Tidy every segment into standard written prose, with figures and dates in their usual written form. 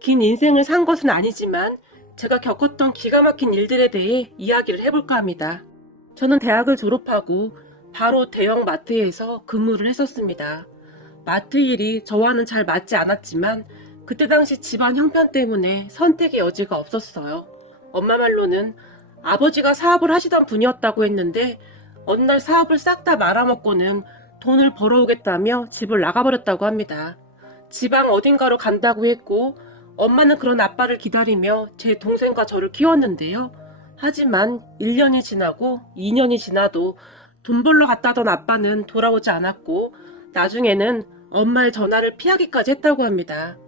긴 인생을 산 것은 아니지만 제가 겪었던 기가 막힌 일들에 대해 이야기를 해볼까 합니다. 저는 대학을 졸업하고 바로 대형 마트에서 근무를 했었습니다. 마트 일이 저와는 잘 맞지 않았지만 그때 당시 집안 형편 때문에 선택의 여지가 없었어요. 엄마 말로는 아버지가 사업을 하시던 분이었다고 했는데 어느 날 사업을 싹 다 말아먹고는 돈을 벌어오겠다며 집을 나가버렸다고 합니다. 지방 어딘가로 간다고 했고 엄마는 그런 아빠를 기다리며 제 동생과 저를 키웠는데요. 하지만 1년이 지나고 2년이 지나도 돈 벌러 갔다던 아빠는 돌아오지 않았고 나중에는 엄마의 전화를 피하기까지 했다고 합니다.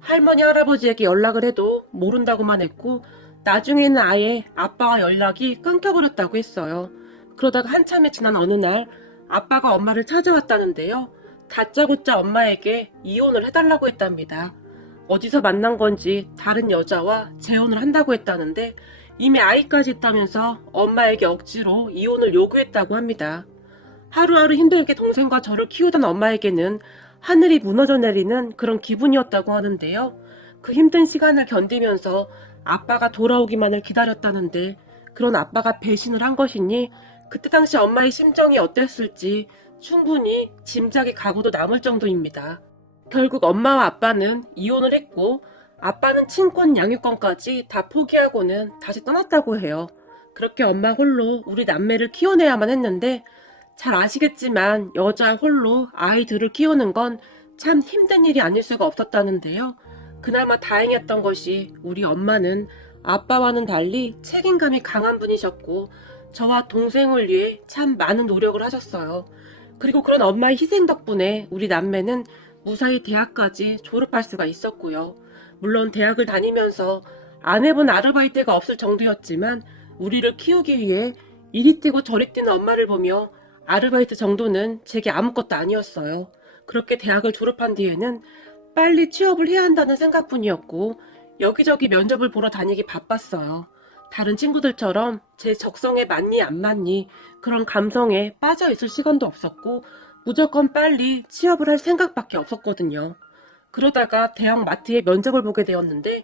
할머니 할아버지에게 연락을 해도 모른다고만 했고 나중에는 아예 아빠와 연락이 끊겨버렸다고 했어요. 그러다가 한참이 지난 어느 날 아빠가 엄마를 찾아왔다는데요. 다짜고짜 엄마에게 이혼을 해달라고 했답니다. 어디서 만난 건지 다른 여자와 재혼을 한다고 했다는데 이미 아이까지 있다면서 엄마에게 억지로 이혼을 요구했다고 합니다. 하루하루 힘들게 동생과 저를 키우던 엄마에게는 하늘이 무너져 내리는 그런 기분이었다고 하는데요. 그 힘든 시간을 견디면서 아빠가 돌아오기만을 기다렸다는데 그런 아빠가 배신을 한 것이니 그때 당시 엄마의 심정이 어땠을지 충분히 짐작이 가고도 남을 정도입니다. 결국 엄마와 아빠는 이혼을 했고 아빠는 친권 양육권까지 다 포기하고는 다시 떠났다고 해요. 그렇게 엄마 홀로 우리 남매를 키워내야만 했는데 잘 아시겠지만 여자 홀로 아이 둘을 키우는 건 참 힘든 일이 아닐 수가 없었다는데요. 그나마 다행이었던 것이 우리 엄마는 아빠와는 달리 책임감이 강한 분이셨고 저와 동생을 위해 참 많은 노력을 하셨어요. 그리고 그런 엄마의 희생 덕분에 우리 남매는 무사히 대학까지 졸업할 수가 있었고요. 물론 대학을 다니면서 안 해본 아르바이트가 없을 정도였지만 우리를 키우기 위해 이리 뛰고 저리 뛰는 엄마를 보며 아르바이트 정도는 제게 아무것도 아니었어요. 그렇게 대학을 졸업한 뒤에는 빨리 취업을 해야 한다는 생각뿐이었고 여기저기 면접을 보러 다니기 바빴어요. 다른 친구들처럼 제 적성에 맞니 안 맞니 그런 감성에 빠져 있을 시간도 없었고 무조건 빨리 취업을 할 생각밖에 없었거든요. 그러다가 대형 마트에 면접을 보게 되었는데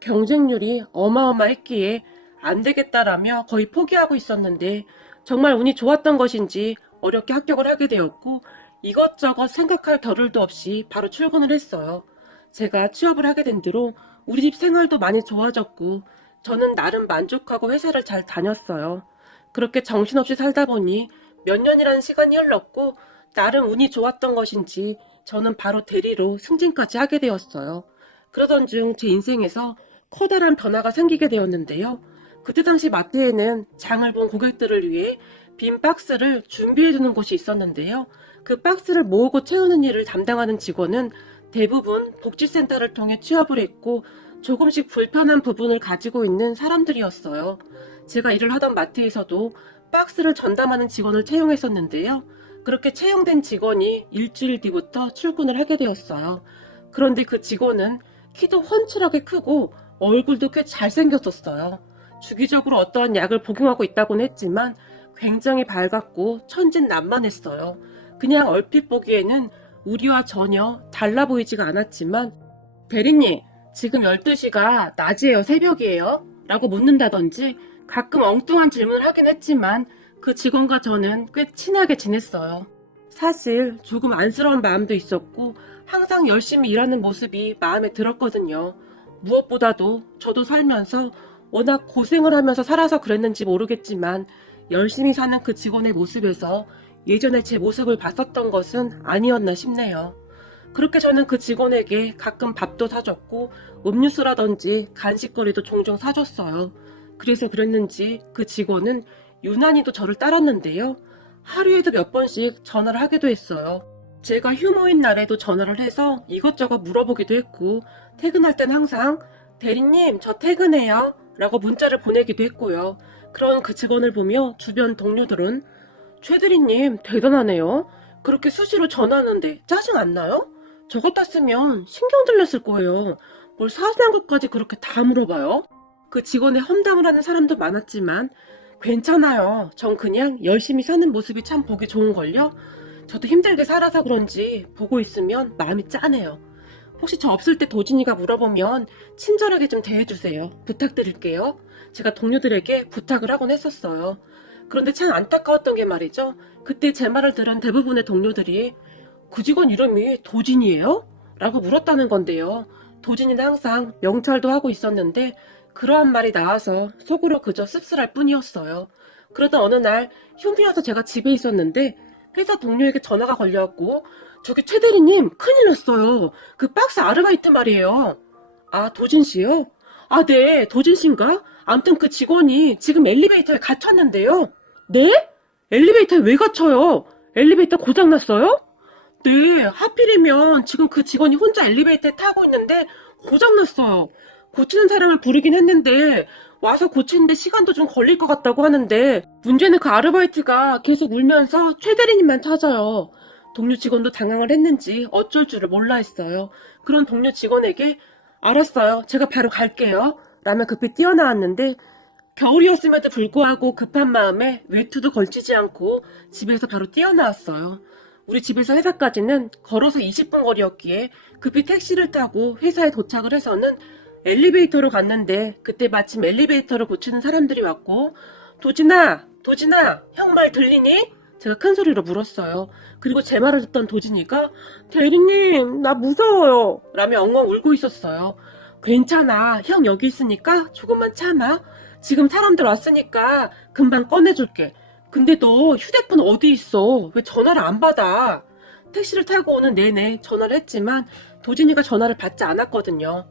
경쟁률이 어마어마했기에 안 되겠다라며 거의 포기하고 있었는데 정말 운이 좋았던 것인지 어렵게 합격을 하게 되었고 이것저것 생각할 겨를도 없이 바로 출근을 했어요. 제가 취업을 하게 된 뒤로 우리 집 생활도 많이 좋아졌고 저는 나름 만족하고 회사를 잘 다녔어요. 그렇게 정신없이 살다 보니 몇 년이라는 시간이 흘렀고 나름 운이 좋았던 것인지 저는 바로 대리로 승진까지 하게 되었어요. 그러던 중 제 인생에서 커다란 변화가 생기게 되었는데요. 그때 당시 마트에는 장을 본 고객들을 위해 빈 박스를 준비해두는 곳이 있었는데요. 그 박스를 모으고 채우는 일을 담당하는 직원은 대부분 복지센터를 통해 취업을 했고 조금씩 불편한 부분을 가지고 있는 사람들이었어요. 제가 일을 하던 마트에서도 박스를 전담하는 직원을 채용했었는데요. 그렇게 채용된 직원이 일주일 뒤부터 출근을 하게 되었어요. 그런데 그 직원은 키도 훤칠하게 크고 얼굴도 꽤 잘생겼었어요. 주기적으로 어떠한 약을 복용하고 있다고는 했지만 굉장히 밝았고 천진난만했어요. 그냥 얼핏 보기에는 우리와 전혀 달라 보이지가 않았지만 대리님, 지금 12시가 낮이에요, 새벽이에요? 라고 묻는다든지 가끔 엉뚱한 질문을 하긴 했지만 그 직원과 저는 꽤 친하게 지냈어요. 사실 조금 안쓰러운 마음도 있었고 항상 열심히 일하는 모습이 마음에 들었거든요. 무엇보다도 저도 살면서 워낙 고생을 하면서 살아서 그랬는지 모르겠지만 열심히 사는 그 직원의 모습에서 예전에 제 모습을 봤었던 것은 아니었나 싶네요. 그렇게 저는 그 직원에게 가끔 밥도 사줬고 음료수라든지 간식거리도 종종 사줬어요. 그래서 그랬는지 그 직원은 유난히도 저를 따랐는데요. 하루에도 몇 번씩 전화를 하기도 했어요. 제가 휴무인 날에도 전화를 해서 이것저것 물어보기도 했고 퇴근할 땐 항상 대리님 저 퇴근해요 라고 문자를 보내기도 했고요. 그런 그 직원을 보며 주변 동료들은 최대리님 대단하네요. 그렇게 수시로 전화하는데 짜증 안 나요? 저 같았으면 신경 들렸을 거예요. 뭘 사소한 것까지 그렇게 다 물어봐요? 그 직원의 험담을 하는 사람도 많았지만 괜찮아요. 전 그냥 열심히 사는 모습이 참 보기 좋은걸요. 저도 힘들게 살아서 그런지 보고 있으면 마음이 짠해요. 혹시 저 없을 때 도진이가 물어보면 친절하게 좀 대해주세요. 부탁드릴게요. 제가 동료들에게 부탁을 하곤 했었어요. 그런데 참 안타까웠던 게 말이죠. 그때 제 말을 들은 대부분의 동료들이 그 직원 이름이 도진이에요? 라고 물었다는 건데요. 도진이는 항상 명찰도 하고 있었는데 그러한 말이 나와서 속으로 그저 씁쓸할 뿐이었어요. 그러던 어느 날 흉이 와서 제가 집에 있었는데 회사 동료에게 전화가 걸려왔고 저기 최 대리님 큰일 났어요. 그 박스 아르바이트 말이에요. 아, 도진 씨요? 아, 네, 도진 씨인가? 아무튼 그 직원이 지금 엘리베이터에 갇혔는데요. 네? 엘리베이터에 왜 갇혀요? 엘리베이터 고장났어요? 네, 하필이면 지금 그 직원이 혼자 엘리베이터에 타고 있는데 고장났어요. 고치는 사람을 부르긴 했는데 와서 고치는데 시간도 좀 걸릴 것 같다고 하는데 문제는 그 아르바이트가 계속 울면서 최 대리님만 찾아요. 동료 직원도 당황을 했는지 어쩔 줄을 몰라 했어요. 그런 동료 직원에게 알았어요. 제가 바로 갈게요. 라며 급히 뛰어나왔는데 겨울이었음에도 불구하고 급한 마음에 외투도 걸치지 않고 집에서 바로 뛰어나왔어요. 우리 집에서 회사까지는 걸어서 20분 거리였기에 급히 택시를 타고 회사에 도착을 해서는 엘리베이터로 갔는데 그때 마침 엘리베이터를 고치는 사람들이 왔고 도진아, 도진아, 형 말 들리니? 제가 큰 소리로 물었어요. 그리고 제 말을 듣던 도진이가 대리님, 나 무서워요. 라며 엉엉 울고 있었어요. 괜찮아, 형 여기 있으니까 조금만 참아. 지금 사람들 왔으니까 금방 꺼내줄게. 근데 너 휴대폰 어디 있어? 왜 전화를 안 받아? 택시를 타고 오는 내내 전화를 했지만 도진이가 전화를 받지 않았거든요.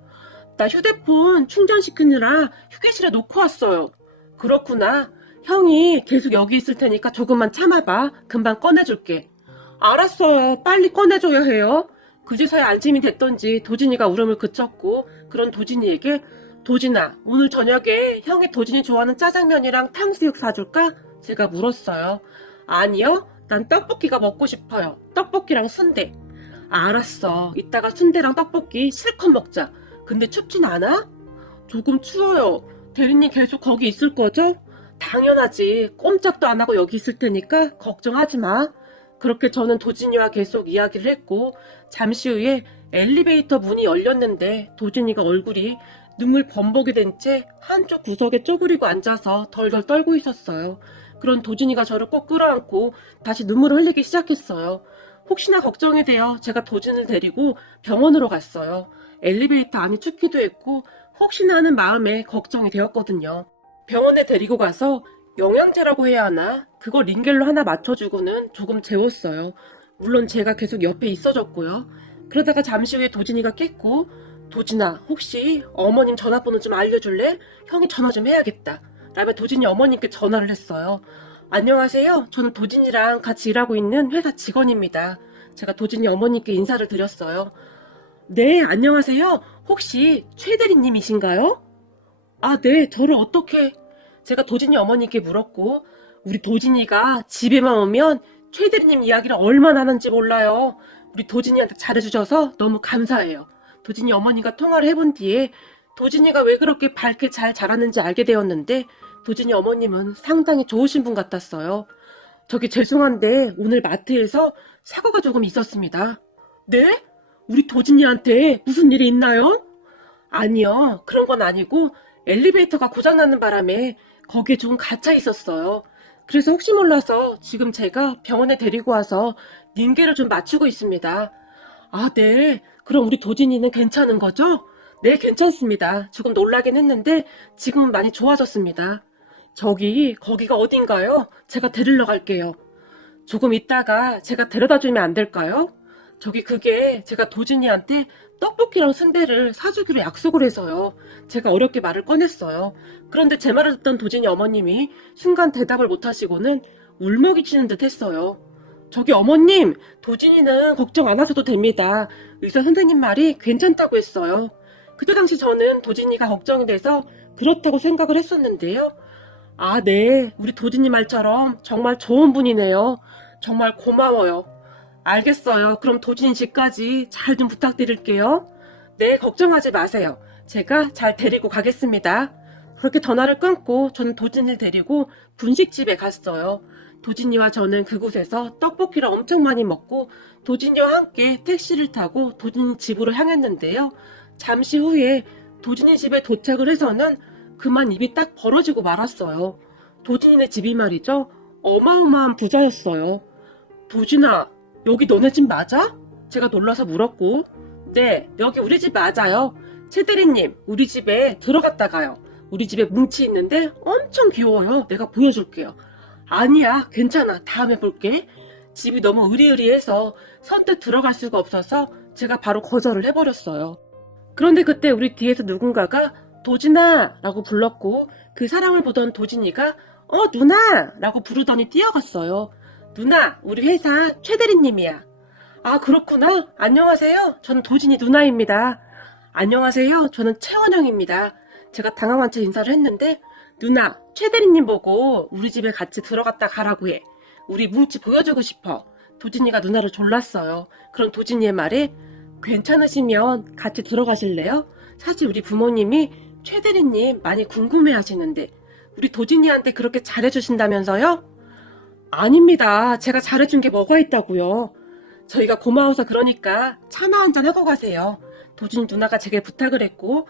나 휴대폰 충전시키느라 휴게실에 놓고 왔어요. 그렇구나. 형이 계속 여기 있을 테니까 조금만 참아봐. 금방 꺼내줄게. 알았어요. 빨리 꺼내줘야 해요. 그제서야 안심이 됐던지 도진이가 울음을 그쳤고 그런 도진이에게 도진아, 오늘 저녁에 형이 도진이 좋아하는 짜장면이랑 탕수육 사줄까? 제가 물었어요. 아니요. 난 떡볶이가 먹고 싶어요. 떡볶이랑 순대. 알았어. 이따가 순대랑 떡볶이 실컷 먹자. 근데 춥진 않아? 조금 추워요. 대리님 계속 거기 있을 거죠? 당연하지. 꼼짝도 안 하고 여기 있을 테니까 걱정하지 마. 그렇게 저는 도진이와 계속 이야기를 했고 잠시 후에 엘리베이터 문이 열렸는데 도진이가 얼굴이 눈물 범벅이 된 채 한쪽 구석에 쪼그리고 앉아서 덜덜 떨고 있었어요. 그런 도진이가 저를 꼭 끌어안고 다시 눈물을 흘리기 시작했어요. 혹시나 걱정이 되어 제가 도진을 데리고 병원으로 갔어요. 엘리베이터 안이 춥기도 했고 혹시나 하는 마음에 걱정이 되었거든요. 병원에 데리고 가서 영양제라고 해야 하나? 그거 링겔로 하나 맞춰주고는 조금 재웠어요. 물론 제가 계속 옆에 있어줬고요. 그러다가 잠시 후에 도진이가 깼고 도진아, 혹시 어머님 전화번호 좀 알려줄래? 형이 전화 좀 해야겠다. 라며 도진이 어머님께 전화를 했어요. 안녕하세요. 저는 도진이랑 같이 일하고 있는 회사 직원입니다. 제가 도진이 어머님께 인사를 드렸어요. 네, 안녕하세요. 혹시 최 대리님이신가요? 아, 네, 저를 어떻게... 제가 도진이 어머님께 물었고 우리 도진이가 집에만 오면 최 대리님 이야기를 얼마나 하는지 몰라요. 우리 도진이한테 잘해주셔서 너무 감사해요. 도진이 어머니가 통화를 해본 뒤에 도진이가 왜 그렇게 밝게 잘 자랐는지 알게 되었는데 도진이 어머님은 상당히 좋으신 분 같았어요. 저기 죄송한데 오늘 마트에서 사고가 조금 있었습니다. 네? 우리 도진이한테 무슨 일이 있나요? 아니요. 그런 건 아니고 엘리베이터가 고장나는 바람에 거기에 조금 갇혀 있었어요. 그래서 혹시 몰라서 지금 제가 병원에 데리고 와서 링겔을 좀 맞추고 있습니다. 아, 네. 그럼 우리 도진이는 괜찮은 거죠? 네, 괜찮습니다. 조금 놀라긴 했는데 지금은 많이 좋아졌습니다. 거기가 어딘가요? 제가 데리러 갈게요. 조금 있다가 제가 데려다 주면 안 될까요? 그게 제가 도진이한테 떡볶이랑 순대를 사주기로 약속을 해서요. 제가 어렵게 말을 꺼냈어요. 그런데 제 말을 듣던 도진이 어머님이 순간 대답을 못하시고는 울먹이치는 듯 했어요. 저기 어머님, 도진이는 걱정 안 하셔도 됩니다. 의사 선생님 말이 괜찮다고 했어요. 그때 당시 저는 도진이가 걱정이 돼서 그렇다고 생각을 했었는데요. 아, 네. 우리 도진이 말처럼 정말 좋은 분이네요. 정말 고마워요. 알겠어요. 그럼 도진이 집까지 잘 좀 부탁드릴게요. 네, 걱정하지 마세요. 제가 잘 데리고 가겠습니다. 그렇게 전화를 끊고 저는 도진이를 데리고 분식집에 갔어요. 도진이와 저는 그곳에서 떡볶이를 엄청 많이 먹고 도진이와 함께 택시를 타고 도진이 집으로 향했는데요. 잠시 후에 도진이 집에 도착을 해서는 그만 입이 딱 벌어지고 말았어요. 도진이네 집이 말이죠. 어마어마한 부자였어요. 도진아, 여기 너네 집 맞아? 제가 놀라서 물었고, 네, 여기 우리 집 맞아요. 최대리님, 우리 집에 들어갔다 가요. 우리 집에 뭉치 있는데 엄청 귀여워요. 내가 보여줄게요. 아니야, 괜찮아. 다음에 볼게. 집이 너무 으리으리해서 선뜻 들어갈 수가 없어서 제가 바로 거절을 해버렸어요. 그런데 그때 우리 뒤에서 누군가가 도진아! 라고 불렀고 그 사람을 보던 도진이가 누나! 라고 부르더니 뛰어갔어요. 누나, 우리 회사 최대리님이야. 아, 그렇구나. 안녕하세요. 저는 도진이 누나입니다. 안녕하세요. 저는 최원영입니다. 제가 당황한 채 인사를 했는데 누나, 최대리님 보고 우리 집에 같이 들어갔다 가라고 해. 우리 뭉치 보여주고 싶어. 도진이가 누나를 졸랐어요. 그럼 도진이의 말에 괜찮으시면 같이 들어가실래요? 사실 우리 부모님이 최대리님 많이 궁금해 하시는데 우리 도진이한테 그렇게 잘해주신다면서요? 아닙니다. 제가 잘해준 게 뭐가 있다고요. 저희가 고마워서 그러니까 차나 한잔 하고 가세요. 도진이 누나가 제게 부탁을 했고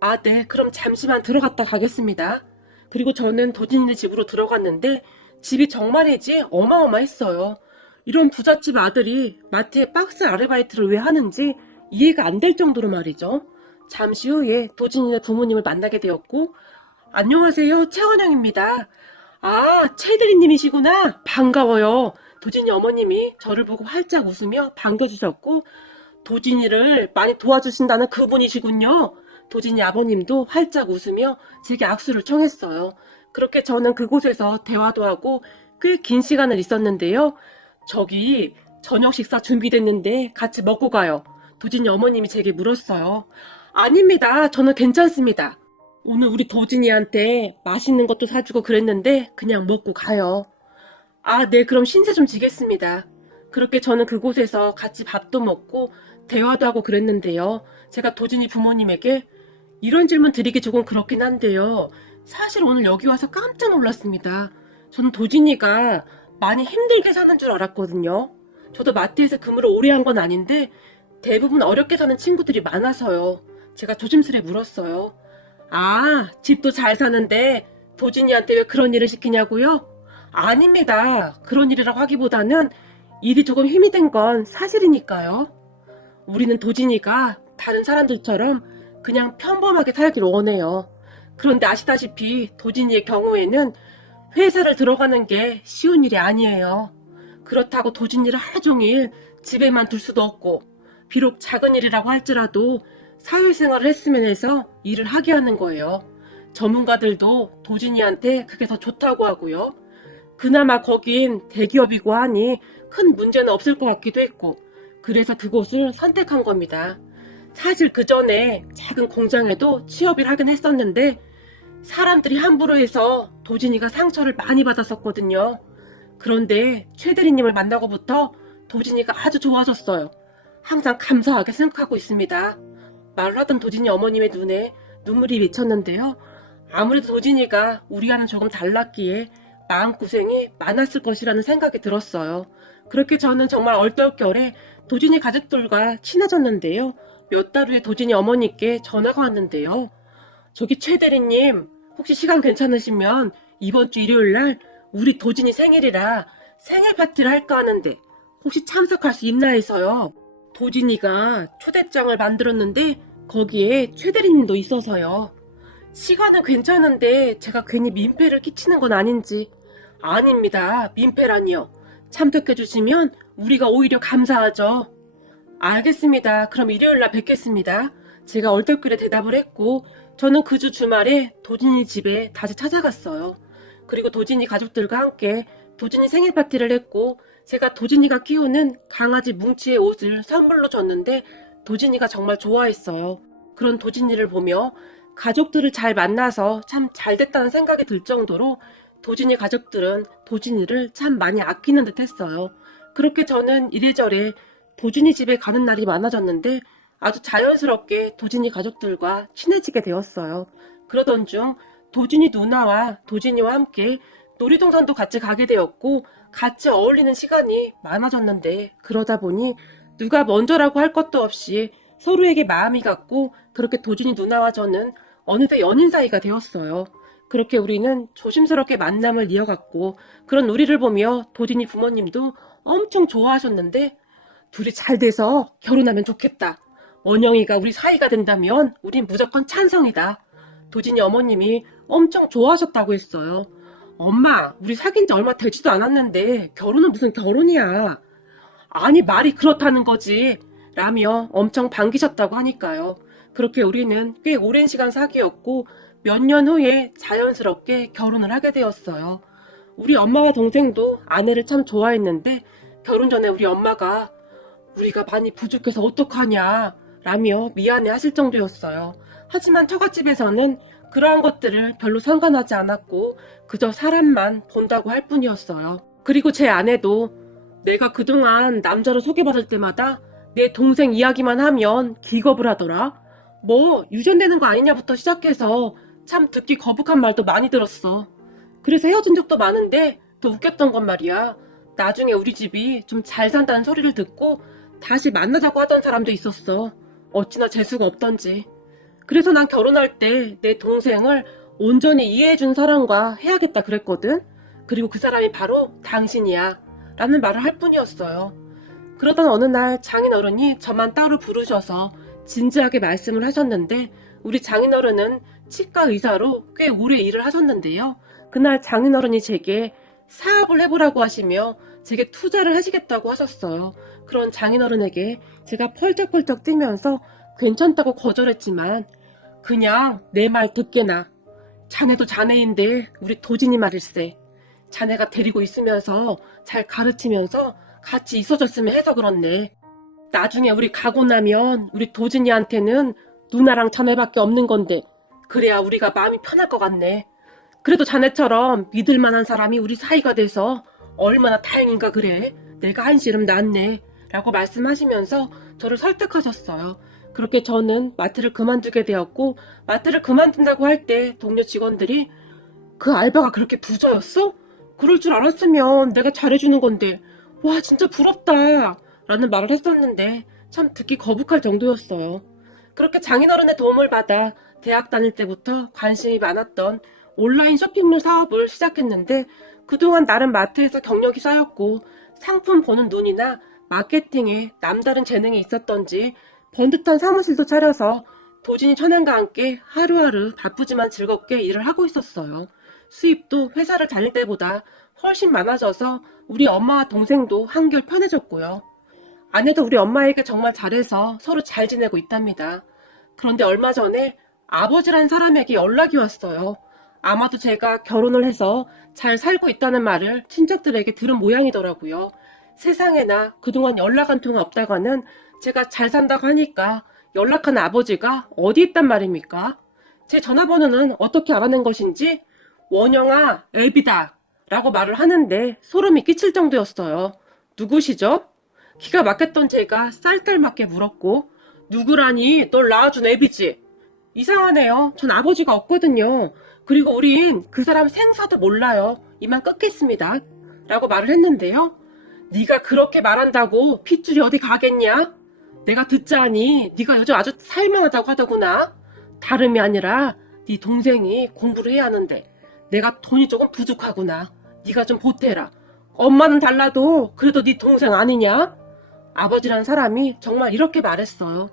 아, 네. 그럼 잠시만 들어갔다 가겠습니다. 그리고 저는 도진이네 집으로 들어갔는데 집이 정말이지 어마어마했어요. 이런 부잣집 아들이 마트에 박스 아르바이트를 왜 하는지 이해가 안 될 정도로 말이죠. 잠시 후에 도진이네 부모님을 만나게 되었고 안녕하세요. 최원영입니다. 아, 최대리님이시구나. 반가워요. 도진이 어머님이 저를 보고 활짝 웃으며 반겨주셨고 도진이를 많이 도와주신다는 그분이시군요. 도진이 아버님도 활짝 웃으며 제게 악수를 청했어요. 그렇게 저는 그곳에서 대화도 하고 꽤 긴 시간을 있었는데요. 저기 저녁 식사 준비됐는데 같이 먹고 가요. 도진이 어머님이 제게 물었어요. 아닙니다. 저는 괜찮습니다. 오늘 우리 도진이한테 맛있는 것도 사주고 그랬는데 그냥 먹고 가요. 아, 네. 그럼 신세 좀 지겠습니다. 그렇게 저는 그곳에서 같이 밥도 먹고 대화도 하고 그랬는데요. 제가 도진이 부모님에게 이런 질문 드리기 조금 그렇긴 한데요. 사실 오늘 여기 와서 깜짝 놀랐습니다. 저는 도진이가 많이 힘들게 사는 줄 알았거든요. 저도 마트에서 근무를 오래 한 건 아닌데 대부분 어렵게 사는 친구들이 많아서요. 제가 조심스레 물었어요. 아, 집도 잘 사는데 도진이한테 왜 그런 일을 시키냐고요? 아닙니다. 그런 일이라고 하기보다는 일이 조금 힘이 든 건 사실이니까요. 우리는 도진이가 다른 사람들처럼 그냥 평범하게 살기를 원해요. 그런데 아시다시피 도진이의 경우에는 회사를 들어가는 게 쉬운 일이 아니에요. 그렇다고 도진이를 하루 종일 집에만 둘 수도 없고 비록 작은 일이라고 할지라도 사회생활을 했으면 해서 일을 하게 하는 거예요. 전문가들도 도진이한테 그게 더 좋다고 하고요. 그나마 거긴 대기업이고 하니 큰 문제는 없을 것 같기도 했고 그래서 그곳을 선택한 겁니다. 사실 그 전에 작은 공장에도 취업을 하긴 했었는데 사람들이 함부로 해서 도진이가 상처를 많이 받았었거든요. 그런데 최대리님을 만나고부터 도진이가 아주 좋아졌어요. 항상 감사하게 생각하고 있습니다. 말을 하던 도진이 어머님의 눈에 눈물이 맺혔는데요. 아무래도 도진이가 우리와는 조금 달랐기에 마음고생이 많았을 것이라는 생각이 들었어요. 그렇게 저는 정말 얼떨결에 도진이 가족들과 친해졌는데요. 몇 달 후에 도진이 어머니께 전화가 왔는데요. 저기 최대리님, 혹시 시간 괜찮으시면 이번 주 일요일 날 우리 도진이 생일이라 생일 파티를 할까 하는데 혹시 참석할 수 있나 해서요. 도진이가 초대장을 만들었는데 거기에 최대리님도 있어서요. 시간은 괜찮은데 제가 괜히 민폐를 끼치는 건 아닌지. 아닙니다. 민폐라니요. 참석해주시면 우리가 오히려 감사하죠. 알겠습니다. 그럼 일요일날 뵙겠습니다. 제가 얼떨결에 대답을 했고 저는 그 주 주말에 도진이 집에 다시 찾아갔어요. 그리고 도진이 가족들과 함께 도진이 생일 파티를 했고 제가 도진이가 키우는 강아지 뭉치의 옷을 선물로 줬는데 도진이가 정말 좋아했어요. 그런 도진이를 보며 가족들을 잘 만나서 참 잘됐다는 생각이 들 정도로 도진이 가족들은 도진이를 참 많이 아끼는 듯 했어요. 그렇게 저는 이래저래 도진이 집에 가는 날이 많아졌는데 아주 자연스럽게 도진이 가족들과 친해지게 되었어요. 그러던 중 도진이 누나와 도진이와 함께 놀이동산도 같이 가게 되었고 같이 어울리는 시간이 많아졌는데 그러다 보니 누가 먼저라고 할 것도 없이 서로에게 마음이 갔고 그렇게 도준이 누나와 저는 어느새 연인 사이가 되었어요. 그렇게 우리는 조심스럽게 만남을 이어갔고 그런 우리를 보며 도진이 부모님도 엄청 좋아하셨는데 둘이 잘 돼서 결혼하면 좋겠다. 원영이가 우리 사이가 된다면 우린 무조건 찬성이다. 도진이 어머님이 엄청 좋아하셨다고 했어요. 엄마, 우리 사귄 지 얼마 되지도 않았는데 결혼은 무슨 결혼이야. 아니, 말이 그렇다는 거지. 라며 엄청 반기셨다고 하니까요. 그렇게 우리는 꽤 오랜 시간 사귀었고 몇 년 후에 자연스럽게 결혼을 하게 되었어요. 우리 엄마와 동생도 아내를 참 좋아했는데 결혼 전에 우리 엄마가 우리가 많이 부족해서 어떡하냐 라며 미안해 하실 정도였어요. 하지만 처갓집에서는 그러한 것들을 별로 상관하지 않았고 그저 사람만 본다고 할 뿐이었어요. 그리고 제 아내도 내가 그동안 남자로 소개받을 때마다 내 동생 이야기만 하면 기겁을 하더라. 뭐 유전되는 거 아니냐부터 시작해서 참 듣기 거북한 말도 많이 들었어. 그래서 헤어진 적도 많은데 더 웃겼던 건 말이야. 나중에 우리 집이 좀 잘 산다는 소리를 듣고 다시 만나자고 하던 사람도 있었어. 어찌나 재수가 없던지. 그래서 난 결혼할 때 내 동생을 온전히 이해해준 사람과 해야겠다 그랬거든. 그리고 그 사람이 바로 당신이야 라는 말을 할 뿐이었어요. 그러던 어느 날 장인어른이 저만 따로 부르셔서 진지하게 말씀을 하셨는데 우리 장인어른은 치과 의사로 꽤 오래 일을 하셨는데요. 그날 장인어른이 제게 사업을 해보라고 하시며 제게 투자를 하시겠다고 하셨어요. 그런 장인어른에게 제가 펄쩍펄쩍 뛰면서 괜찮다고 거절했지만 그냥 내 말 듣게나. 자네도 자네인데 우리 도진이 말일세. 자네가 데리고 있으면서 잘 가르치면서 같이 있어줬으면 해서 그렇네. 나중에 우리 가고 나면 우리 도진이한테는 누나랑 자네밖에 없는 건데 그래야 우리가 마음이 편할 것 같네. 그래도 자네처럼 믿을 만한 사람이 우리 사이가 돼서 얼마나 다행인가 그래. 내가 한시름 낫네 라고 말씀하시면서 저를 설득하셨어요. 그렇게 저는 마트를 그만두게 되었고 마트를 그만둔다고 할 때 동료 직원들이 그 알바가 그렇게 부자였어? 그럴 줄 알았으면 내가 잘해주는 건데 와 진짜 부럽다 라는 말을 했었는데 참 듣기 거북할 정도였어요. 그렇게 장인어른의 도움을 받아 대학 다닐 때부터 관심이 많았던 온라인 쇼핑몰 사업을 시작했는데 그동안 나름 마트에서 경력이 쌓였고 상품 보는 눈이나 마케팅에 남다른 재능이 있었던지 번듯한 사무실도 차려서 도진이 천행과 함께 하루하루 바쁘지만 즐겁게 일을 하고 있었어요. 수입도 회사를 다닐 때보다 훨씬 많아져서 우리 엄마와 동생도 한결 편해졌고요. 아내도 우리 엄마에게 정말 잘해서 서로 잘 지내고 있답니다. 그런데 얼마 전에 아버지란 사람에게 연락이 왔어요. 아마도 제가 결혼을 해서 잘 살고 있다는 말을 친척들에게 들은 모양이더라고요. 세상에나 그동안 연락 한 통화 없다가는 제가 잘 산다고 하니까 연락한 아버지가 어디 있단 말입니까? 제 전화번호는 어떻게 알아낸 것인지 원영아 애비다 라고 말을 하는데 소름이 끼칠 정도였어요. 누구시죠? 기가 막혔던 제가 쌀쌀맞게 물었고 누구라니 널 낳아준 애비지. 이상하네요. 전 아버지가 없거든요. 그리고 우린 그 사람 생사도 몰라요. 이만 끊겠습니다 라고 말을 했는데요. 네가 그렇게 말한다고 핏줄이 어디 가겠냐? 내가 듣자니 네가 요즘 아주 살만하다고 하더구나. 다름이 아니라 네 동생이 공부를 해야 하는데 내가 돈이 조금 부족하구나. 네가 좀 보태라. 엄마는 달라도 그래도 네 동생 아니냐? 아버지란 사람이 정말 이렇게 말했어요.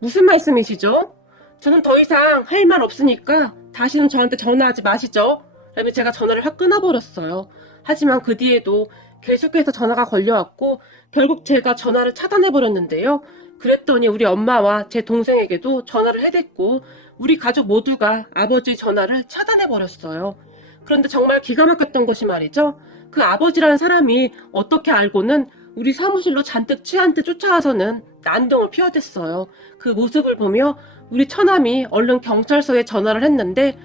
무슨 말씀이시죠? 저는 더 이상 할 말 없으니까 다시는 저한테 전화하지 마시죠. 라며 제가 전화를 확 끊어버렸어요. 하지만 그 뒤에도 계속해서 전화가 걸려왔고 결국 제가 전화를 차단해버렸는데요. 그랬더니 우리 엄마와 제 동생에게도 전화를 해댔고 우리 가족 모두가 아버지의 전화를 차단해버렸어요. 그런데 정말 기가 막혔던 것이 말이죠. 그 아버지라는 사람이 어떻게 알고는 우리 사무실로 잔뜩 취한 듯 쫓아와서는 난동을 피워댔어요. 그 모습을 보며 우리 처남이 얼른 경찰서에 전화를 했는데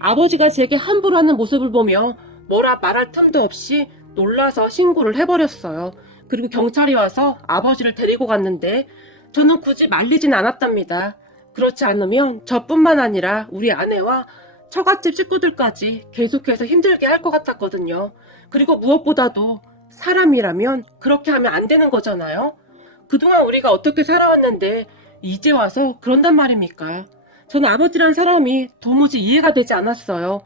아버지가 제게 함부로 하는 모습을 보며 뭐라 말할 틈도 없이 놀라서 신고를 해버렸어요. 그리고 경찰이 와서 아버지를 데리고 갔는데 저는 굳이 말리진 않았답니다. 그렇지 않으면 저뿐만 아니라 우리 아내와 처갓집 식구들까지 계속해서 힘들게 할 것 같았거든요. 그리고 무엇보다도 사람이라면 그렇게 하면 안 되는 거잖아요. 그동안 우리가 어떻게 살아왔는데 이제 와서 그런단 말입니까? 저는 아버지란 사람이 도무지 이해가 되지 않았어요.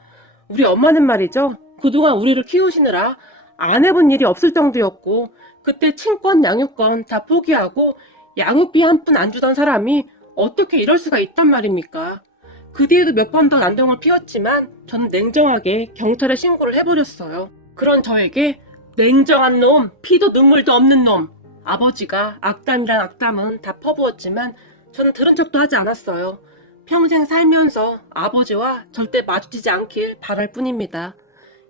우리 엄마는 말이죠. 그동안 우리를 키우시느라 안 해본 일이 없을 정도였고, 그때 친권, 양육권 다 포기하고 양육비 한 푼 안 주던 사람이 어떻게 이럴 수가 있단 말입니까? 그 뒤에도 몇 번 더 난동을 피웠지만 저는 냉정하게 경찰에 신고를 해버렸어요. 그런 저에게 냉정한 놈, 피도 눈물도 없는 놈, 아버지가 악담이란 악담은 다 퍼부었지만 저는 들은 척도 하지 않았어요. 평생 살면서 아버지와 절대 마주치지 않길 바랄 뿐입니다.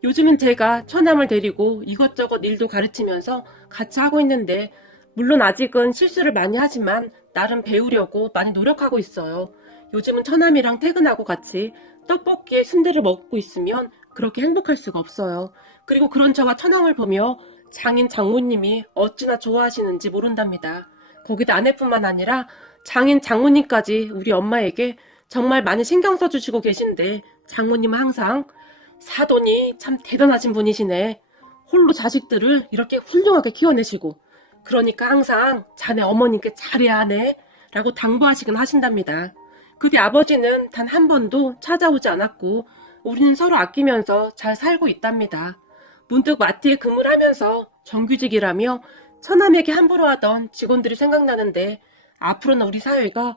요즘은 제가 처남을 데리고 이것저것 일도 가르치면서 같이 하고 있는데, 물론 아직은 실수를 많이 하지만 나름 배우려고 많이 노력하고 있어요. 요즘은 처남이랑 퇴근하고 같이 떡볶이에 순대를 먹고 있으면 그렇게 행복할 수가 없어요. 그리고 그런 저와 처남을 보며 장인 장모님이 어찌나 좋아하시는지 모른답니다. 거기다 아내뿐만 아니라 장인 장모님까지 우리 엄마에게 정말 많이 신경 써주시고 계신데, 장모님은 항상 사돈이 참 대단하신 분이시네. 홀로 자식들을 이렇게 훌륭하게 키워내시고, 그러니까 항상 자네 어머님께 잘해야 하네 라고 당부하시긴 하신답니다. 그 뒤 아버지는 단 한 번도 찾아오지 않았고 우리는 서로 아끼면서 잘 살고 있답니다. 문득 마트에 근무를 하면서 정규직이라며 처남에게 함부로 하던 직원들이 생각나는데, 앞으로는 우리 사회가